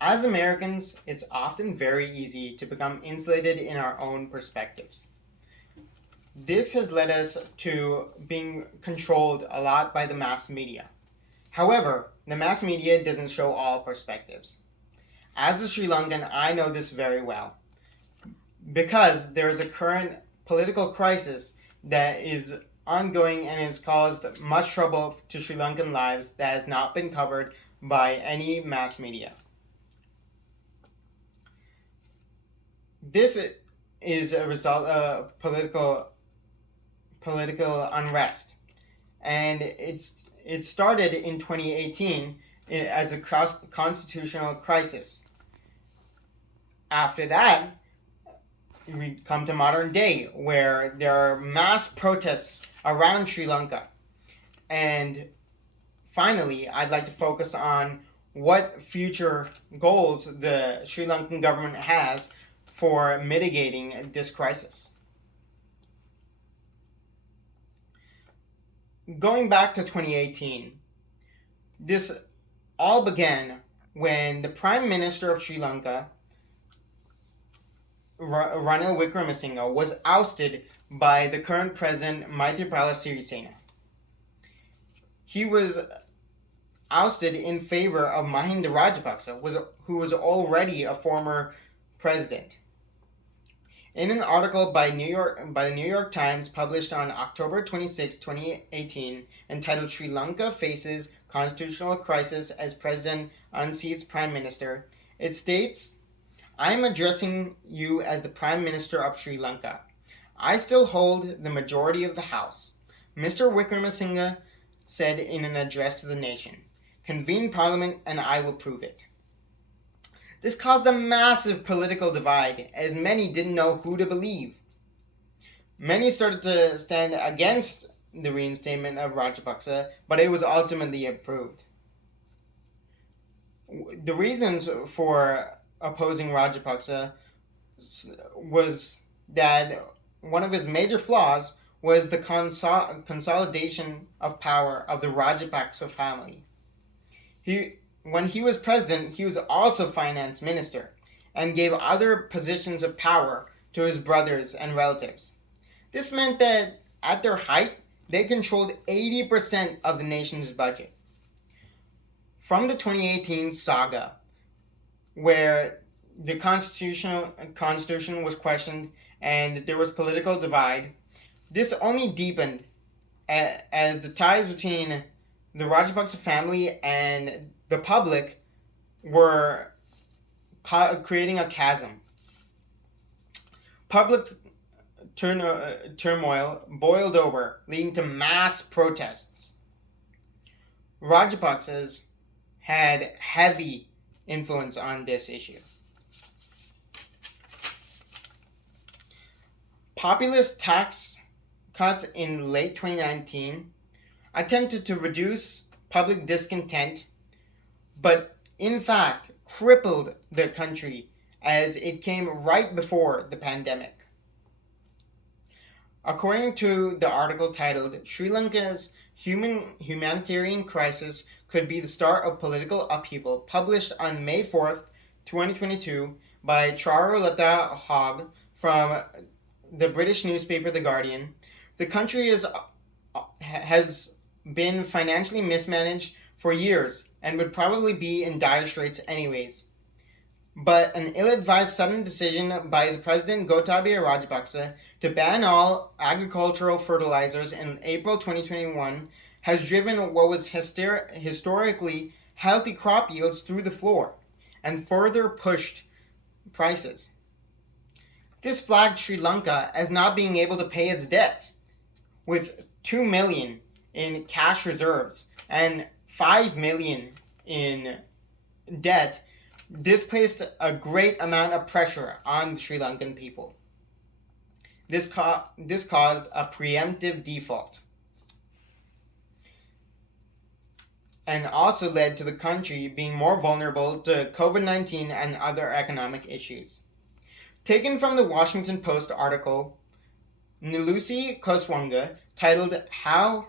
As Americans, it's often very easy to become insulated in our own perspectives. This has led us to being controlled a lot by the mass media. However, the mass media doesn't show all perspectives. As a Sri Lankan, I know this very well because there is a current political crisis that is ongoing and has caused much trouble to Sri Lankan lives that has not been covered by any mass media. This is a result of political unrest, and it started in 2018 as a constitutional crisis. After that, we come to modern day where there are mass protests around Sri Lanka. And finally, I'd like to focus on what future goals the Sri Lankan government has for mitigating this crisis. Going back to 2018, this all began when the Prime Minister of Sri Lanka, Ranil Wickremesinghe, was ousted by the current president Maithripala Sirisena. He was ousted in favor of Mahinda Rajapaksa, who was already a former president. In an article by the New York Times published on October 26, 2018, entitled Sri Lanka Faces Constitutional Crisis as President Unseats Prime Minister, it states, I am addressing you as the Prime Minister of Sri Lanka. I still hold the majority of the House. Mr. Wickremesinghe said in an address to the nation. Convene Parliament and I will prove it. This caused a massive political divide, as many didn't know who to believe. Many started to stand against the reinstatement of Rajapaksa, but it was ultimately approved. The reasons for opposing Rajapaksa was that one of his major flaws was the consolidation of power of the Rajapaksa family. When he was president, he was also finance minister and gave other positions of power to his brothers and relatives. This meant that at their height, they controlled 80% of the nation's budget. From the 2018 saga, where the constitution was questioned and there was political divide, this only deepened as the ties between the Rajapaksa family and the public were creating a chasm. Public turmoil boiled over, leading to mass protests. Rajapaksas had heavy influence on this issue. Populist tax cuts in late 2019 attempted to reduce public discontent, but in fact crippled the country as it came right before the pandemic. According to the article titled Sri Lanka's Humanitarian Crisis Could Be the Start of Political Upheaval, published on May 4th, 2022 by Charulata Hogg from the British newspaper The Guardian, the country has been financially mismanaged for years and would probably be in dire straits anyways. But an ill-advised sudden decision by the President Gotabaya Rajapaksa to ban all agricultural fertilizers in April 2021 has driven what was historically healthy crop yields through the floor and further pushed prices. This flagged Sri Lanka as not being able to pay its debts, with 2 million in cash reserves and 5 million in debt. This placed a great amount of pressure on the Sri Lankan people. This caused a preemptive default and also led to the country being more vulnerable to COVID-19 and other economic issues. Taken from the Washington Post article, Nilusi Koswanga, titled How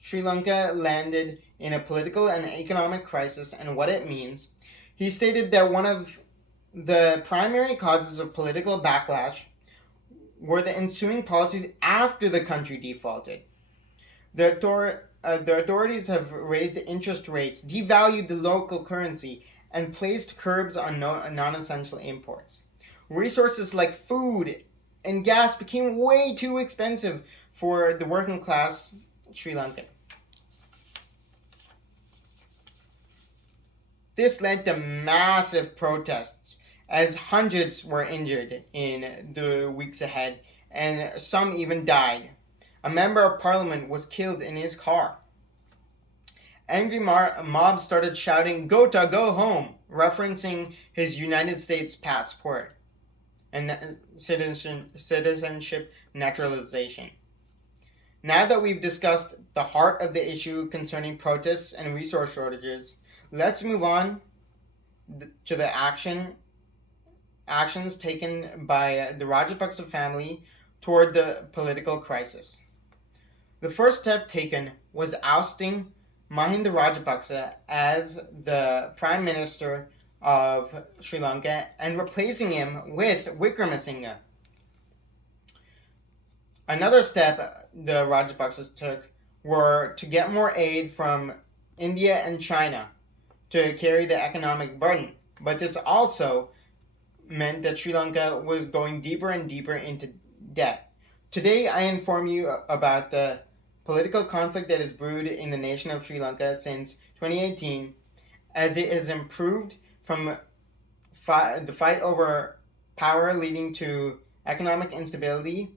Sri Lanka Landed in a Political and Economic Crisis and What It Means, He stated that one of the primary causes of political backlash were the ensuing policies after the country defaulted. The authorities have raised the interest rates, devalued the local currency, and placed curbs on non-essential imports. Resources like food and gas became way too expensive for the working class Sri Lankan. This led to massive protests as hundreds were injured in the weeks ahead and some even died. A member of parliament was killed in his car. Angry mobs started shouting, "Gota, go home," referencing his United States passport and citizenship naturalization. Now that we've discussed the heart of the issue concerning protests and resource shortages, let's move on to the actions taken by the Rajapaksa family toward the political crisis. The first step taken was ousting Mahinda Rajapaksa as the Prime Minister of Sri Lanka and replacing him with Wickremesinghe. Another step the Rajapaksas took were to get more aid from India and China to carry the economic burden. But this also meant that Sri Lanka was going deeper and deeper into debt. Today, I inform you about the political conflict that has brewed in the nation of Sri Lanka since 2018, as it has improved from the fight over power leading to economic instability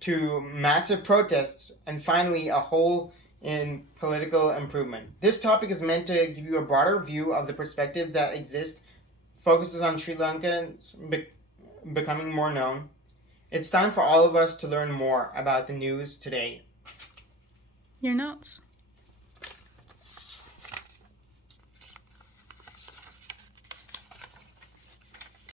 to massive protests and finally a hole in political improvement. This topic is meant to give you a broader view of the perspective that exists, focuses on Sri Lankans becoming more known. It's time for all of us to learn more about the news today. Your notes.